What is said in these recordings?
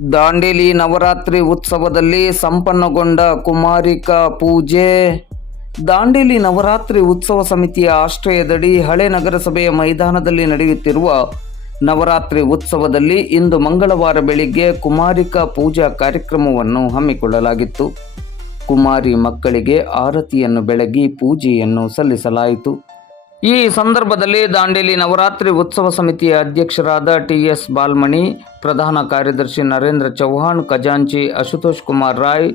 ದಾಂಡೇಲಿ ನವರಾತ್ರಿ ಉತ್ಸವದಲ್ಲಿ ಸಂಪನ್ನಗೊಂಡ ಕುಮಾರಿಕಾ ಪೂಜೆ. ದಾಂಡೇಲಿ ನವರಾತ್ರಿ ಉತ್ಸವ ಸಮಿತಿಯ ಆಶ್ರಯದಡಿ ಹಳೆ ನಗರಸಭೆಯ ಮೈದಾನದಲ್ಲಿ ನಡೆಯುತ್ತಿರುವ ನವರಾತ್ರಿ ಉತ್ಸವದಲ್ಲಿ ಇಂದು ಮಂಗಳವಾರ ಬೆಳಿಗ್ಗೆ ಕುಮಾರಿಕಾ ಪೂಜಾ ಕಾರ್ಯಕ್ರಮವನ್ನು ಹಮ್ಮಿಕೊಳ್ಳಲಾಗಿತ್ತು. ಕುಮಾರಿ ಮಕ್ಕಳಿಗೆ ಆರತಿಯನ್ನು ಬೆಳಗಿ ಪೂಜೆಯನ್ನು ಸಲ್ಲಿಸಲಾಯಿತು. ಈ ಸಂದರ್ಭದಲ್ಲಿ ದಾಂಡೇಲಿ ನವರಾತ್ರಿ ಉತ್ಸವ ಸಮಿತಿಯ ಅಧ್ಯಕ್ಷರಾದ ಟಿ.ಎಸ್. ಬಾಲ್ಮಣಿ, ಪ್ರಧಾನ ಕಾರ್ಯದರ್ಶಿ ನರೇಂದ್ರ ಚೌಹಾಣ್, ಖಜಾಂಚಿ ಅಶುತೋಷ್ ಕುಮಾರ್ ರಾಯ್,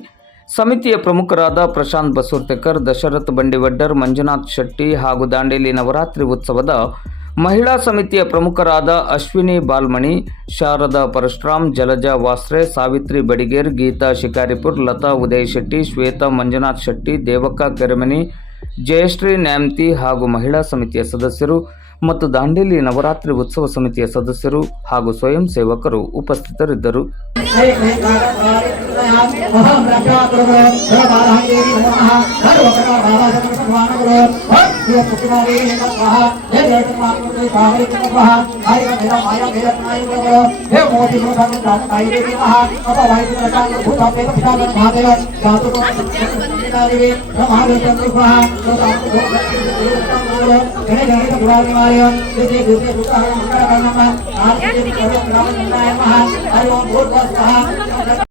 ಸಮಿತಿಯ ಪ್ರಮುಖರಾದ ಪ್ರಶಾಂತ್ ಬಸೂರ್ತೆಕರ್, ದಶರಥ್ ಬಂಡಿವಡ್ಡರ್, ಮಂಜುನಾಥ್ ಶೆಟ್ಟಿ ಹಾಗೂ ದಾಂಡೇಲಿ ನವರಾತ್ರಿ ಉತ್ಸವದ ಮಹಿಳಾ ಸಮಿತಿಯ ಪ್ರಮುಖರಾದ ಅಶ್ವಿನಿ ಬಾಲ್ಮಣಿ, ಶಾರದಾ ಪರಶುರಾಮ್, ಜಲಜಾ ವಾಸ್ರೆ, ಸಾವಿತ್ರಿ ಬಡಿಗೇರ್, ಗೀತಾ ಶಿಕಾರಿಪುರ್, ಲತಾ ಉದಯ್ ಶೆಟ್ಟಿ, ಶ್ವೇತಾ ಮಂಜುನಾಥ್ ಶೆಟ್ಟಿ, ದೇವಕ್ಕ ಕೆರೆಮನಿ, ಜಯಶ್ರೀ ನ್ಯಾಮತಿ ಹಾಗೂ ಮಹಿಳಾ ಸಮಿತಿಯ ಸದಸ್ಯರು ಮತ್ತು ದಾಂಡೇಲಿ ನವರಾತ್ರಿ ಉತ್ಸವ ಸಮಿತಿಯ ಸದಸ್ಯರು ಹಾಗೂ ಸ್ವಯಂ ಸೇವಕರು ಉಪಸ್ಥಿತರಿದ್ದರು.